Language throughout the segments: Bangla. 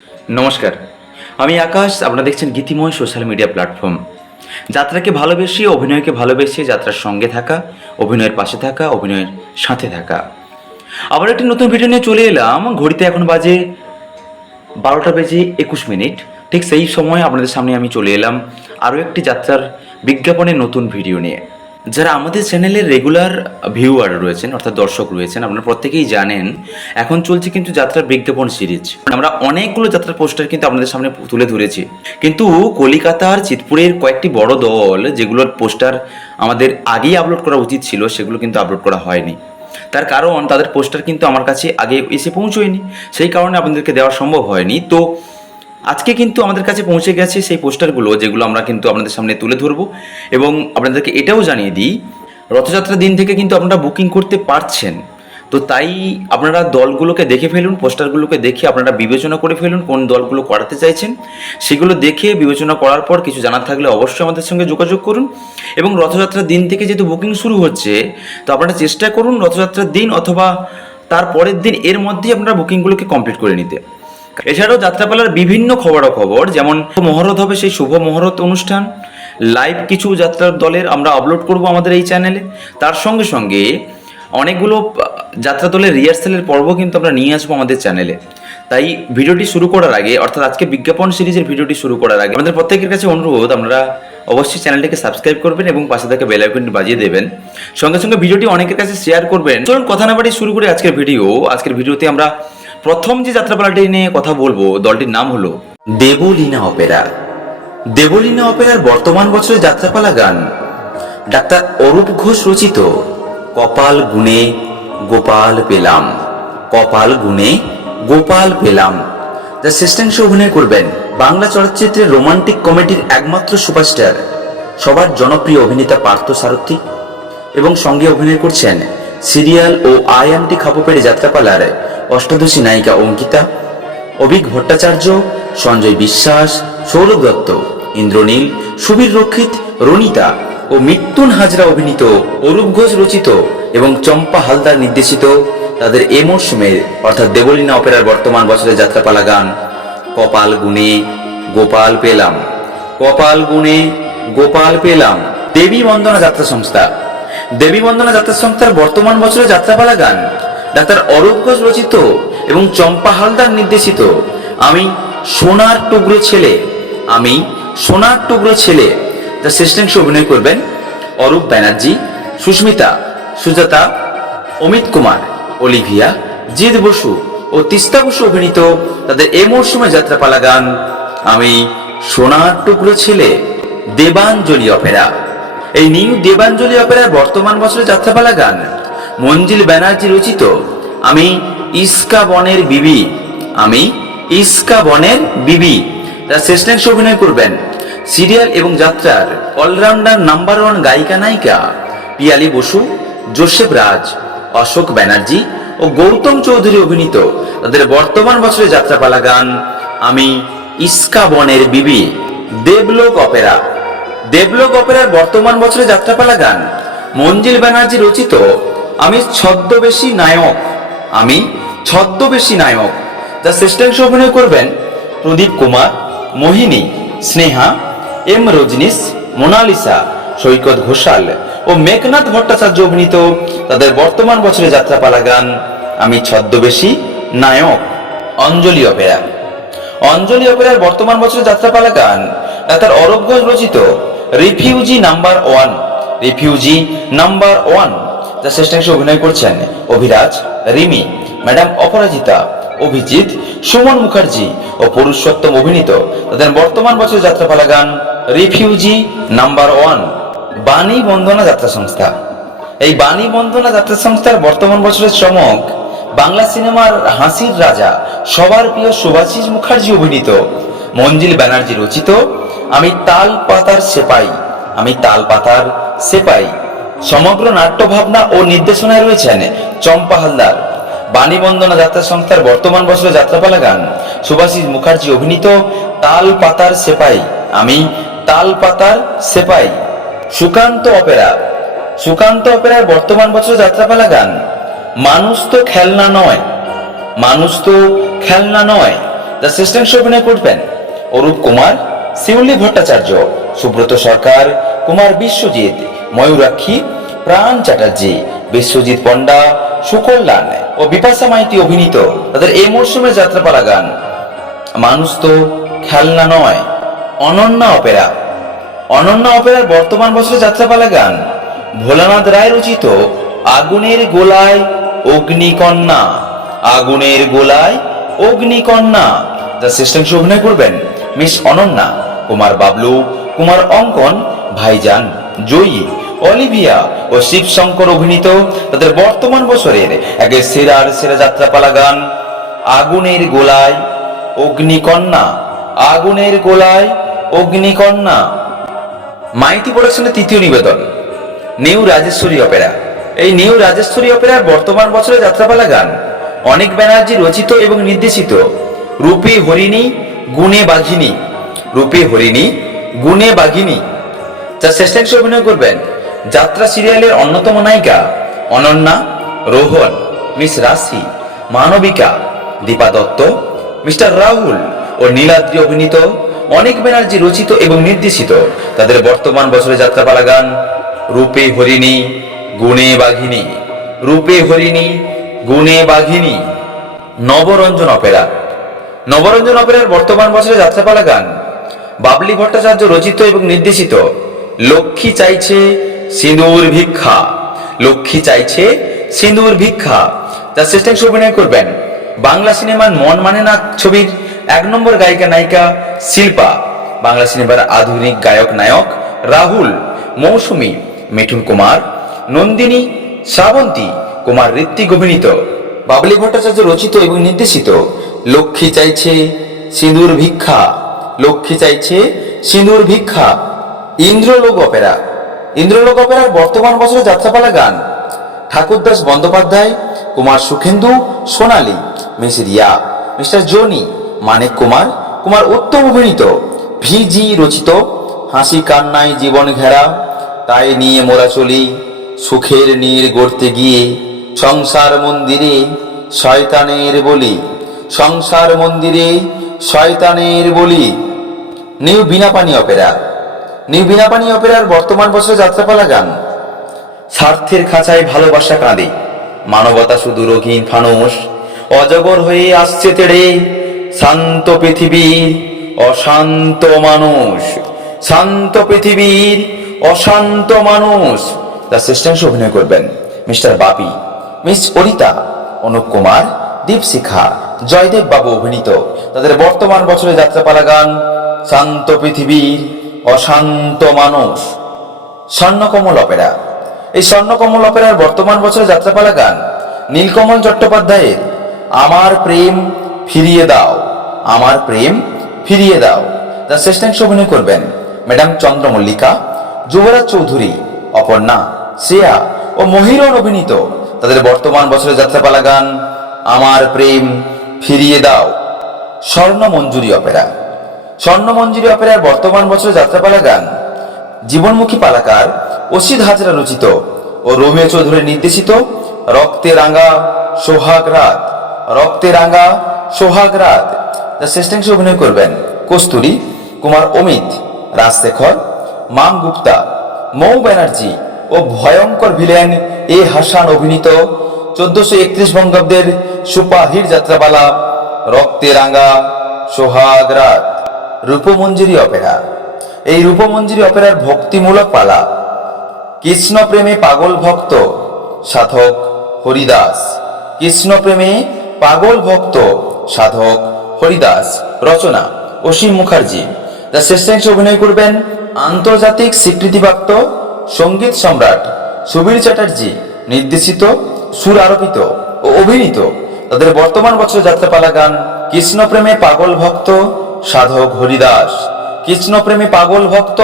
নমস্কার, আমি আকাশ। আপনারা দেখছেন গীতিময় সোশ্যাল মিডিয়া প্ল্যাটফর্ম। যাত্রাকে ভালোবেসে, অভিনয়কে ভালোবেসে, যাত্রার সঙ্গে থাকা, অভিনয়ের পাশে থাকা, অভিনয়ের সাথে থাকা। আবার একটি নতুন ভিডিও নিয়ে চলে এলাম। ঘড়িতে এখন বাজে 12:21। ঠিক সেই সময় আপনাদের সামনে আমি চলে এলাম আরও একটি যাত্রার বিজ্ঞাপনের নতুন ভিডিও নিয়ে। যারা আমাদের চ্যানেলের রেগুলার ভিউয়ার রয়েছেন, অর্থাৎ দর্শক রয়েছেন, আপনারা প্রত্যেকেই জানেন এখন চলছে কিন্তু যাত্রার বিজ্ঞাপন সিরিজ। আমরা অনেকগুলো যাত্রার পোস্টার কিন্তু আপনাদের সামনে তুলে ধরেছি, কিন্তু কলিকাতার চিতপুরের কয়েকটি বড় দল যেগুলোর পোস্টার আমাদের আগেই আপলোড করা উচিত ছিল, সেগুলো কিন্তু আপলোড করা হয়নি। তার কারণ তাদের পোস্টার কিন্তু আমার কাছে আগে এসে পৌঁছয়নি, সেই কারণে আপনাদেরকে দেওয়া সম্ভব হয়নি। তো আজকে কিন্তু আমাদের কাছে পৌঁছে গেছে সেই পোস্টারগুলো, যেগুলো আমরা কিন্তু আপনাদের সামনে তুলে ধরবো। এবং আপনাদেরকে এটাও জানিয়ে দিই, রথযাত্রার দিন থেকে কিন্তু আপনারা বুকিং করতে পারছেন। তো তাই আপনারা দলগুলোকে দেখে ফেলুন, পোস্টারগুলোকে দেখে আপনারা বিবেচনা করে ফেলুন কোন দলগুলো করাতে চাইছেন। সেগুলো দেখে বিবেচনা করার পর কিছু জানার থাকলে অবশ্যই আমাদের সঙ্গে যোগাযোগ করুন। এবং রথযাত্রার দিন থেকে যেহেতু বুকিং শুরু হচ্ছে, তো আপনারা চেষ্টা করুন রথযাত্রার দিন অথবা তার পরের দিন এর মধ্যেই আপনারা বুকিংগুলোকে কমপ্লিট করে নিতে। এছাড়াও যাত্রাপালার বিভিন্ন খবরাখবর, যেমন মহরত হবে, সেই শুভ মহরত অনুষ্ঠান লাইভ কিছু যাত্রার দলের আমরা আপলোড করব আমাদের এই চ্যানেলে। তার সঙ্গে সঙ্গে অনেকগুলো যাত্রা দলের রিহার্সালের পর্ব কিন্তু আমরা নিয়ে আসবো আমাদের চ্যানেলে। তাই ভিডিওটি শুরু করার আগে, অর্থাৎ আজকে বিজ্ঞাপন সিরিজের ভিডিওটি শুরু করার আগে আমাদের প্রত্যেকের কাছে অনুরোধ, আপনারা অবশ্যই চ্যানেলটিকে সাবস্ক্রাইব করবেন এবং পাশে থাকা বেল আইকনটি বাজিয়ে দেবেন। সঙ্গে সঙ্গে ভিডিওটি অনেকের কাছে শেয়ার করবেন। চলুন কথা না বাড়িয়ে শুরু করে আজকের ভিডিও। আজকের ভিডিওতে আমরা প্রথম যে যাত্রাপালাটি নিয়ে কথা বলবো, দলটির নাম হলো দেবলীনা অপেরা। দেবলীনা অপেরার বর্তমান বছরের যাত্রাপালা গান ডাক্তার অরূপ ঘোষ রচিত কপাল গুনে গোপাল পেলাম। কপাল গুনে গোপাল পেলাম, যা শ্রেষ্ঠাংশে অভিনয় করবেন বাংলা চলচ্চিত্রের রোমান্টিক কমেডির একমাত্র সুপারস্টার, সবার জনপ্রিয় অভিনেতা পার্থ সারথী। এবং সঙ্গে অভিনয় করছেন সিরিয়াল ও আইএমটি খাপোপেড়ে যাত্রাপালার অষ্টাদশী নায়িকা অঙ্কিতা, অভিক ভট্টাচার্য, সঞ্জয় বিশ্বাস, সৌরভ দত্ত, ইন্দ্রনীল, সুবীর রক্ষিত, রনিতা ও মিত্যুন হাজরা অভিনীত, অরূপ ঘোষ রচিত এবং চম্পা হালদার নির্দেশিত তাদের এ মরশুমের অর্থাৎ দেবলীনা অপেরার বর্তমান বছরের যাত্রাপালা গান কপাল গুনে গোপাল পেলাম। কপাল গুনে গোপাল পেলাম। দেবী বন্দনা যাত্রা সংস্থা। দেবী বন্দনা যাত্রা সংস্থার বর্তমান বছরের যাত্রাপালা গান ডাক্তার অরূপ ঘোষ রচিত এবং চম্পা হালদার নির্দেশিত আমি সোনার টুকরো ছেলে। আমি সোনার টুকরো ছেলে, যা শ্রেষ্ঠাংশে অভিনয় করবেন অরূপ ব্যানার্জি, সুস্মিতা, সুজাতা, অমিত কুমার, অলিভিয়া, জিৎ বসু ও তিস্তা বসু অভিনীত তাদের এ মরশুমে যাত্রাপালা গান আমি সোনার টুকরো ছেলে। দেবাঞ্জলি অপেরা। এই নিউ দেবাঞ্জলি অপেরার বর্তমান বছরের যাত্রাপালা গান মঞ্জিল ব্যানার্জি রচিত আমি ইস্কা বনের বিবি। আমি ইস্কা বনের বিবি, যা শ্রেষ্ঠাংশে অভিনয় করবেন সিরিয়াল এবং যাত্রার অলরাউন্ডার নাম্বার 1 গায়িকা নায়িকা পিয়ালি বসু, জোসেফ রাজ, অশোক ব্যানার্জি ও গৌতম চৌধুরী অভিনীত তাদের বর্তমান বছরের যাত্রাপালা গান আমি ইস্কা বনের বিবি। দেবলোক অপেরা। দেবলোক অপেরার বর্তমান বছরের যাত্রাপালা গান মঞ্জিল ব্যানার্জি রচিত আমি ছদ্মবেশী নায়ক। আমি ছদ্মবেশী নায়ক, যা শ্রেষ্ঠাংশে অভিনয় করবেন প্রদীপ কুমার, মোহিনী, স্নেহা, এম রজনীশ, মোনালিসা, সৈকত ঘোষাল ও মেঘনাথ ভট্টাচার্য অভিনীত তাদের বর্তমান বছরের যাত্রাপালা গান আমি ছদ্মবেশী নায়ক। অঞ্জলি অপেরা। অঞ্জলি অপেরার বর্তমান বছরের যাত্রাপালা গান ডাক্তার অরূপ ঘোষ রচিত রিফিউজি নাম্বার 1। রিফিউজি নাম্বার 1, যা শ্রেষ্ঠাংশে অভিনয় করছেন অভিরাজ, রিমি, ম্যাডাম অপরাজিতা, অভিজিৎ, সুমন মুখার্জি ও পুরুষোত্তম অভিনীত তাদের বর্তমান বছরের যাত্রাপালা গান রিফিউজি নাম্বার 1। বাণী বন্দনা যাত্রা সংস্থা। এই বাণী বন্দনা যাত্রা সংস্থার বর্তমান বছরের চমক বাংলা সিনেমার হাসির রাজা, সবার প্রিয় শুভাশিস মুখার্জি অভিনীত মঞ্জিল ব্যানার্জি রচিত আমি তাল পাতার সেপাই। আমি তাল পাতার সেপাই। সমগ্র নাট্য ভাবনা ও নির্দেশনায় রয়েছেন চম্পা হালদার। বাণী বন্দনা যাত্রা সংস্থার বর্তমান বছরের যাত্রাপালা গান শুভাশিস মুখার্জি অভিনীত তাল পাতার সেপাই। আমি তাল পাতার সেপাই। সুকান্ত অপেরা। সুকান্ত অপেরার বর্তমান বছরের যাত্রাপালা গান মানুষ তো খেলনা নয়। মানুষ তো খেলনা নয়, দ্য শ্রেষ্ঠাংশে অভিনয় করবেন অরূপ কুমার, শিউলি ভট্টাচার্য, সুব্রত সরকার, কুমার বিশ্বজিৎ, ময়ূরাক্ষী, প্রাণ চ্যাটার্জি, বিশ্বজিৎ পণ্ডা, সুকল্যাণ ও বিপাশা মাইতি অভিনীত তাদের এই মরশুমের যাত্রাপালা গান মানুষ তো খেলনা নয়। অনন্যা অপেরা। অনন্যা অপেরার বর্তমান বছরের যাত্রাপালা গান ভোলানাথ রায় রচিত আগুনের গোলায় অগ্নিকন্যা। আগুনের গোলায় অগ্নিকন্যা। যা শ্রেষ্ঠাংশে অভিনয় করবেন মিস অনন্যা, কুমার বাবলু, কুমার অঙ্কন, ভাইজান, জয়ী, অলিভিয়া ও শিবশঙ্কর অভিনীত তাদের বর্তমান বছরের একের সেরার সেরা যাত্রাপালা গান আগুনের গোলায় অগ্নিকন্যা। আগুনের গোলায় অগ্নিকন্যা। মাইতি প্রোডাকশনের তৃতীয় নিবেদন নিউ রাজেশ্বরী অপেরা। এই নিউ রাজেশ্বরী অপেরার বর্তমান বছরের যাত্রাপালা গান অনেক ব্যানার্জি রচিত এবং নির্দেশিত রূপে হরিণী গুণে বাঘিনী। রূপে হরিণী গুণে বাঘিনী। যা শ্রেষ্ঠাংশে অভিনয় করবেন যাত্রা সিরিয়ালের অন্যতম নায়িকা অনন্যা, রোহন, মিস রাশি, মানবিকা, দীপা দত্ত, মিস্টার রাহুল ও নীলাদ্রি অভিনীত অনেক ব্যানার্জি রচিত এবং নির্দেশিত তাদের বর্তমান বছরের যাত্রাপালা গান রূপে হরিণী গুণে বাঘিনী। রূপে হরিণী গুণে বাঘিনী। নবরঞ্জন অপেরা। নবরঞ্জন অপেরার বর্তমান বছরের যাত্রাপালা গান বাবলি ভট্টাচার্য রচিত এবং নির্দেশিত লক্ষ্মী চাইছে সিঁদুর ভিক্ষা। লক্ষ্মী চাইছে সিঁদুর ভিক্ষা। যা শ্রেষ্ঠাংশে অভিনয় করবেন বাংলা সিনেমার মন মানে না ছবির 1 নম্বর গায়িকা নায়িকা শিল্পা, বাংলা সিনেমার আধুনিক গায়ক নায়ক রাহুল, মৌসুমী, মিঠুন কুমার, নন্দিনী, শ্রাবন্তী, কুমার ঋত্বিক অভিনীত বাবলি ভট্টাচার্য রচিত এবং নির্দেশিত লক্ষ্মী চাইছে সিঁদুর ভিক্ষা। লক্ষ্মী চাইছে সিঁদুর ভিক্ষা। ইন্দ্রলোক অপেরা। ইন্দ্রলোক অপেরার বর্তমান বছরের যাত্রাপালা গান ঠাকুরদাস বন্দ্যোপাধ্যায়, কুমার সুখেন্দু, সোনালী, মিস রিয়া, মিস্টার জনি, মানিক কুমার, কুমার উত্তম অভিনীত ভিজি রচিত হাসি কান্নায় জীবন ঘেরা, তাই নিয়ে মোরা চলি সুখের নীড় গড়তে গিয়ে সংসার মন্দিরে শয়তানের বলি। সংসার মন্দিরে শয়তানের বলি। New Binapani opera. New Binapani অপেরার বর্তমান বছরের যাত্রাপালা গান স্বার্থের খাঁচায় ভালোবাসা কাঁদে, মানবতা শুধু রঙিন ফানুষ, অজগর হয়ে আসছে তেড়ে শান্ত পৃথিবীর অশান্ত মানুষ। শান্ত পৃথিবীর অশান্ত মানুষ। তার শ্রেষ্ঠাংশে অভিনয় করবেন মিস্টার বাপি, মিস অরিতা, অনুপ কুমার, দীপশিখা, জয়দেব বাবু অভিনীত তাদের বর্তমান বছরের যাত্রাপালা গান শান্ত পৃথিবীর অশান্ত মানুষ। স্বর্ণকমল অপেরা। এই স্বর্ণকমল অপেরার বর্তমান বছরের যাত্রাপালা গান নীলকমল চট্টোপাধ্যায়ের আমার প্রেম ফিরিয়ে দাও। আমার প্রেম ফিরিয়ে দাও। যার শ্রেষ্ঠাংশে অভিনয় করবেন ম্যাডাম চন্দ্রমল্লিকা, যুবরাজ চৌধুরী, অপর্ণা, শ্রেয়া ও মহিরন অভিনীত তাদের বর্তমান বছরের যাত্রাপালা গান আমার প্রেম ফিরিয়ে দাও। স্বর্ণমঞ্জুরি অপেরা। স্বর্ণমঞ্জুরি অপেরার বর্তমান বছরের যাত্রাপালা গান জীবনমুখী পালাকার অসিত হাজরা রচিত ও রোমিও চৌধুরী নির্দেশিত রক্তে রাঙা সোহাগ রাত। রক্তে রাঙা সোহাগ রাত। যার শ্রেষ্ঠাংশে অভিনয় করবেন কস্তুরী, কুমার অমিত, রাজশেখর, মাম গুপ্তা, মৌ ব্যানার্জি ও ভয়ঙ্কর ভিলেন এ হাসান অভিনীত 1431 বঙ্গাব্দের সুপারহিট যাত্রাপালা রক্তে রাঙা সোহাগ রাত। রূপমঞ্জুরি অপেরা। এই রূপমঞ্জুরি অপেরার ভক্তিমূলক পালা কৃষ্ণ প্রেমে পাগল ভক্ত সাধক হরিদাস। কৃষ্ণ প্রেমে পাগল ভক্ত সাধক হরিদাস। রচনা অসীম মুখার্জি। যার শ্রেষ্ঠাংশে অভিনয় করবেন আন্তর্জাতিক স্বীকৃতিপ্রাপ্ত সঙ্গীত সম্রাট সুবীর চ্যাটার্জি। নির্দেশিত, সুর আরোপিত ও অভিনীত তাদের বর্তমান বছরের যাত্রাপালা গান কৃষ্ণ প্রেমে পাগল ভক্ত সাধক হরিদাস। কৃষ্ণ প্রেমে পাগল ভক্ত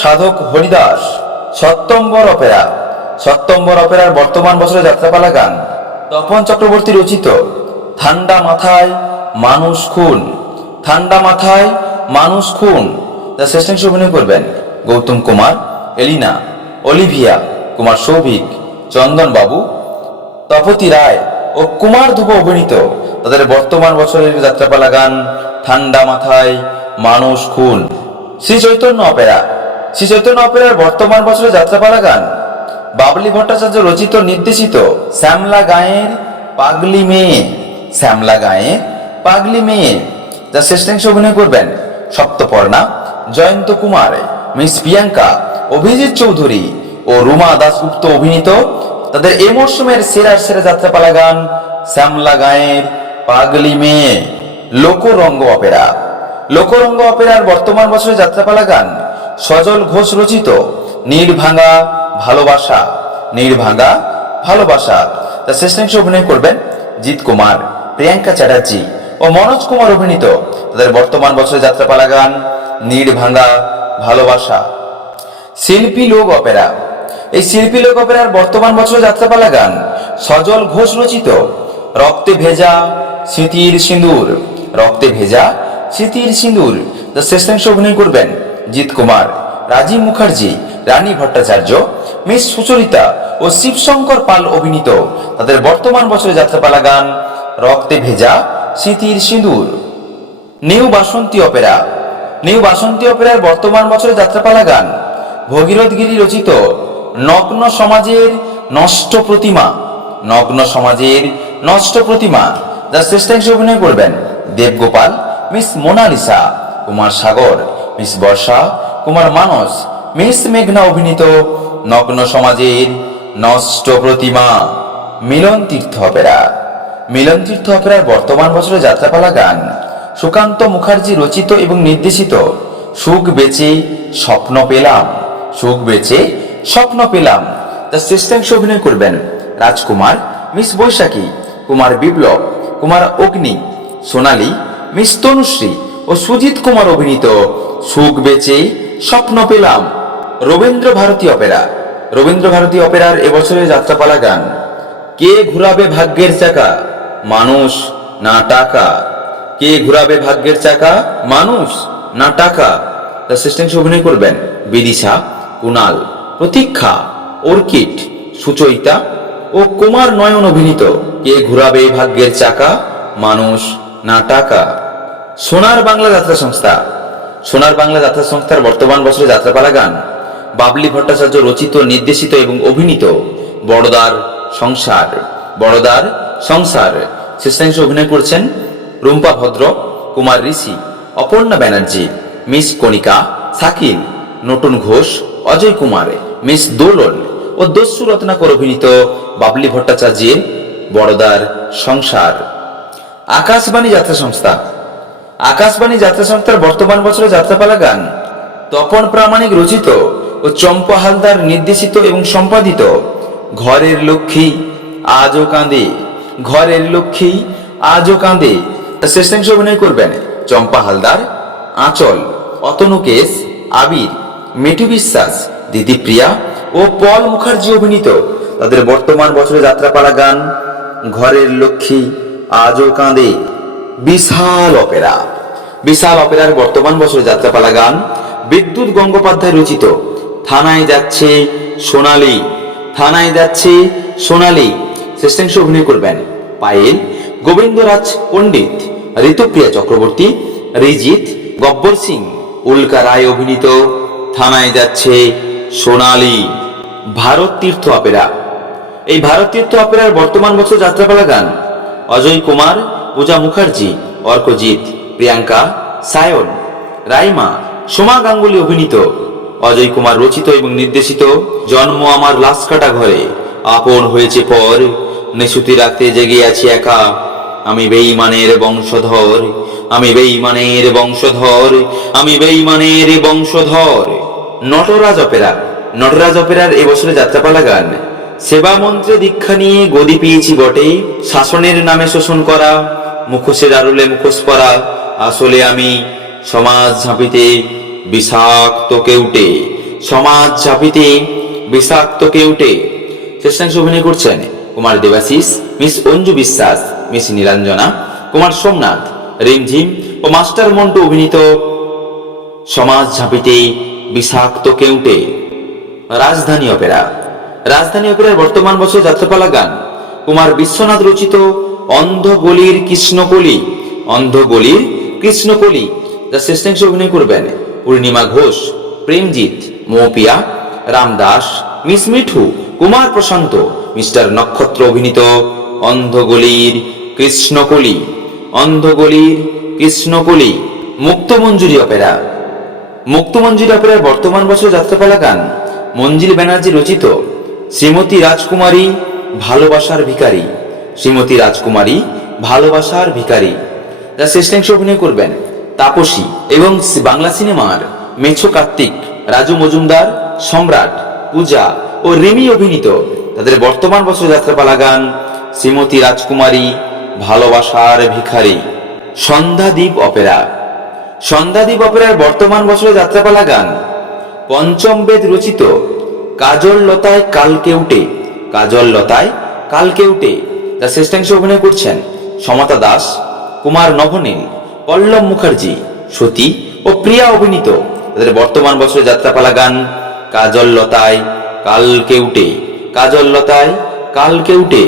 সাধক হরিদাস। সত্যম্বর অপেরা। সত্যম্বর অপেরার বর্তমান বছরের যাত্রাপালা গান তপন চক্রবর্তী রচিত ঠান্ডা মাথায় মানুষ খুন। ঠান্ডা মাথায় মানুষ খুন। যার শ্রেষ্ঠাংশে অভিনয় করবেন গৌতম কুমার, এলিনা, অলিভিয়া, কুমার সৌভিক, চন্দন বাবু, তপতি রায় ও ও কুমার ধুপ অভিনীত তাদের বর্তমান বছরের যাত্রাপালা গান ঠান্ডা মাথায় মানুষ খুন। শ্রী চৈতন্য অপেরা, শ্রী চৈতন্য অপেরার বর্তমান বছরের যাত্রাপালা গান বাবলি ভট্টাচার্য রচিত নির্দেশিত শ্যামলা গাঁয়ের পাগলি মেয়ে, শ্যামলা গাঁয়ের পাগলি মেয়ে, যা শ্রেষ্ঠাংশে অভিনয় করবেন সপ্তপর্ণা, জয়ন্ত কুমার, মিস প্রিয়াঙ্কা, অভিজিৎ চৌধুরী ও রুমা দাশগুপ্ত অভিনীত তাদের এ মরশুমের সেরা যাত্রাপালা গান শ্যামলা গাঁয়ের পাগলি মেয়ে। লোকরঙ্গ অপেরা, লোকরঙ্গ অপেরার বর্তমান বছরের যাত্রাপালা গান সজল ঘোষ রচিত নীড়ভাঙা ভালোবাসা, নীড়ভাঙা ভালোবাসা, যা শ্রেষ্ঠাংশে অভিনয় করবেন জিৎ কুমার, প্রিয়াঙ্কা চ্যাটার্জি ও মনোজ কুমার অভিনীত তাদের বর্তমান বছরের যাত্রাপালা গান নীড়ভাঙা ভালোবাসা। শিল্পী লোক অপেরা, এই শিল্পী লোক অপেরার বর্তমান বছরের যাত্রাপালা গান সজল ঘোষ রচিত রক্তে ভেজা স্মৃতির সিঁদুর, রক্তে ভেজা স্মৃতির সিঁদুর, যা শ্রেষ্ঠাংশে অভিনয় করবেন জিৎ কুমার, রাজীব মুখার্জি, রানী ভট্টাচার্য, মিস সুচরিতা ও শিবশঙ্কর পাল অভিনীত তাদের বর্তমান বছরের যাত্রাপালা গান রক্তে ভেজা স্মৃতির সিঁদুর। নিউ বাসন্তী অপেরা, নিউ বাসন্তী অপেরার বর্তমান বছরের যাত্রাপালা গান ভগীরথ গিরি রচিত নগ্ন সমাজের নষ্ট প্রতিমা, নগ্ন সমাজের নষ্ট প্রতিমা, যা শ্রেষ্ঠাংশে অভিনয় করবেন দেবগোপাল, মিস মোনালিসা, কুমার সাগর, মিস বর্ষা, কুমার মানস, মিস মেঘনা অভিনীত নগ্ন সমাজের নষ্ট প্রতিমা। মিলন তীর্থ অপেরা, মিলন তীর্থ অপেরার বর্তমান বছরের যাত্রাপালা গান সুকান্ত মুখার্জি রচিত এবং নির্দেশিত সুখ বেচে স্বপ্ন পেলাম, সুখ বেচে স্বপ্ন পেলাম, যা শ্রেষ্ঠাংশে অভিনয় করবেন রাজকুমার, মিস বৈশাখী, কুমার বিপ্লব, কুমার অগ্নি, সোনালী, মিস তনুশ্রী ও সুজিত কুমার অভিনীত সুখ বেচে স্বপ্ন পেলাম। রবীন্দ্র ভারতী অপেরা, রবীন্দ্র ভারতী অপেরার এবছরের যাত্রাপালা গান কে ঘুরাবে ভাগ্যের চাকা, মানুষ না টাকা, কে ঘুরাবে ভাগ্যের চাকা, মানুষ না টাকা, যা শ্রেষ্ঠাংশে অভিনয় করবেন বিদিশা, কুণাল, প্রতীক্ষা, অর্কিড, সুচরিতা ও কুমার নয়ন অভিনীত কে ঘুরাবে ভাগ্যের চাকা, মানুষ না টাকা। সোনার বাংলা যাত্রা সংস্থা, সোনার বাংলা যাত্রা সংস্থার বর্তমান বছরের যাত্রাপালা গান বাবলি ভট্টাচার্য রচিত নির্দেশিত এবং অভিনীত বড়দার সংসার, বড়দার সংসার, শ্রেষ্ঠাংশে অভিনয় করছেন রুম্পা ভদ্র, কুমার ঋষি, অপর্ণা ব্যানার্জি, মিস কণিকা, শাকিল, নতুন ঘোষ, অজয় কুমার, মিস দোলন ও দস্যু রত্নাকর অভিনীত বাবলি ভট্টাচার্যের বড়দার সংসার। আকাশবাণী যাত্রা সংস্থা, আকাশবাণী যাত্রা সংস্থার বর্তমান বছরের যাত্রাপালা গান তপন প্রামাণিক রচিত ও চম্পা হালদার নির্দেশিত এবং সম্পাদিত ঘরের লক্ষ্মী আজও কাঁদে, ঘরের লক্ষ্মী আজও কাঁদে, শ্রেষ্ঠাংশে অভিনয় করবেন চম্পা হালদার, আঁচল, অতনুকেশ, আবির, মিঠু বিশ্বাস, দিদি প্রিয়া ও পল মুখার্জি অভিনীত তাদের বর্তমান বছরের যাত্রাপালা গান ঘরের লক্ষ্মী আজও কাঁদে। বিশাল অপেরা, বিশাল অপেরার বর্তমান বছরের যাত্রাপালা গান বিদ্যুৎ গঙ্গোপাধ্যায় রচিত থানায় যাচ্ছে সোনালী, থানায় যাচ্ছে সোনালী, শ্রেষ্ঠাংশে অভিনয় করবেন পায়েল, গোবিন্দরাজ পণ্ডিত, ঋতুপ্রিয়া চক্রবর্তী, রিজিত, গব্বর সিং, উল্কা রায় অভিনীত থানায় যাচ্ছে সোনালী। ভারত তীর্থ অপেরা, এই ভারত তীর্থ অপেরার বর্তমান বছর যাত্রাপালা গান অজয় কুমার, পূজা মুখার্জি, অর্কজিৎ, প্রিয়াঙ্কা, সায়ন, রাইমা, সোমা গাঙ্গুলি অভিনীত অজয় কুমার রচিত এবং নির্দেশিত জন্ম আমার লাশ কাটা ঘরে, আপন হয়েছে পর, নেশুতি রাতে জেগে আছি একা, আমি বেঈমানের বংশধর, আমি বেঈমানের বংশধর, আমি বেঈমানের বংশধর। নটরাজ অপেরা, নটরাজ অপেরার এবছরে যাত্রাপালা গান সেবা মন্ত্রে দীক্ষা নিয়ে গদি পেয়েছি বটে, শাসনের নামে শোষণ করা, মুখোশের আড়লে মুখোশ পরা, আসলে আমি সমাজ ঝাঁপিতে বিষাক্ত কেউটে, সমাজ ঝাঁপিতে বিষাক্ত কেউটে, শ্রেষ্ঠাংশে অভিনয় করছেন কুমার দেবাশিস, মিস অঞ্জু বিশ্বাস, মিস নীলাঞ্জনা, কুমার সোমনাথ, রিমঝিম ও মাস্টার মন্টু অভিনীত সমাজ ঝাঁপিতে বিষাক্ত কেউটে। রাজধানী অপেরা, রাজধানী অপেরার বর্তমান বছর যাত্রাপালা গান কুমার বিশ্বনাথ রচিত অন্ধগলির কৃষ্ণকলি, অন্ধগলির কৃষ্ণকলি। যা শ্রেষ্ঠাংশে অভিনয় করবেন পূর্ণিমা ঘোষ, প্রেমজিৎ, মৌপিয়া, রামদাস, মিস মিঠু, কুমার প্রশান্ত, মিস্টার নক্ষত্র অভিনীত অন্ধগলির কৃষ্ণকলি, অন্ধগলির কৃষ্ণকলি। মুক্তমঞ্জুরি অপেরা, মুক্তমঞ্জুরি অপেরার বর্তমান বছর যাত্রাপালা গান মঞ্জিল ব্যানার্জি রচিত শ্রীমতী রাজকুমারী ভালোবাসার ভিখারি, শ্রীমতী রাজকুমারী ভালোবাসার ভিখারি। যা শ্রেষ্ঠাংশে অভিনয় করবেন তাপসী এবং বাংলা সিনেমার মেছো কার্তিক, রাজু মজুমদার, সম্রাট, পূজা ও রিমি অভিনীত তাদের বর্তমান বছর যাত্রাপালা গান শ্রীমতী রাজকুমারী ভালোবাসার ভিখারি। সন্ধ্যাদ্বীপ অপেরা, সন্ধ্যাদ্বীপ অপেরার বর্তমান বছরের যাত্রাপালা গান পঞ্চম বেদ রচিত কাজল লতায় কালকে উঠে, কাজল লতায় কালকে উঠে। যা শ্রেষ্ঠাংশে অভিনয় করছেন সমতা দাস, কুমার নভনীল, পল্লব মুখার্জি, সতী ও প্রিয়া অভিনীত তাদের বর্তমান বছরের যাত্রাপালা গান কাজল লতায় কালকে উঠে, কাজল লতায় কালকে উঠে।